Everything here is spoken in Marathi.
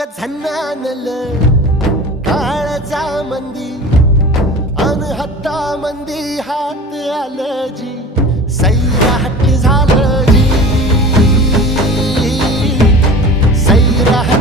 ग झन्नानल काळजा मंदी अन हत्ता मंदी हात आलं जी सैराट झालं जी सैराट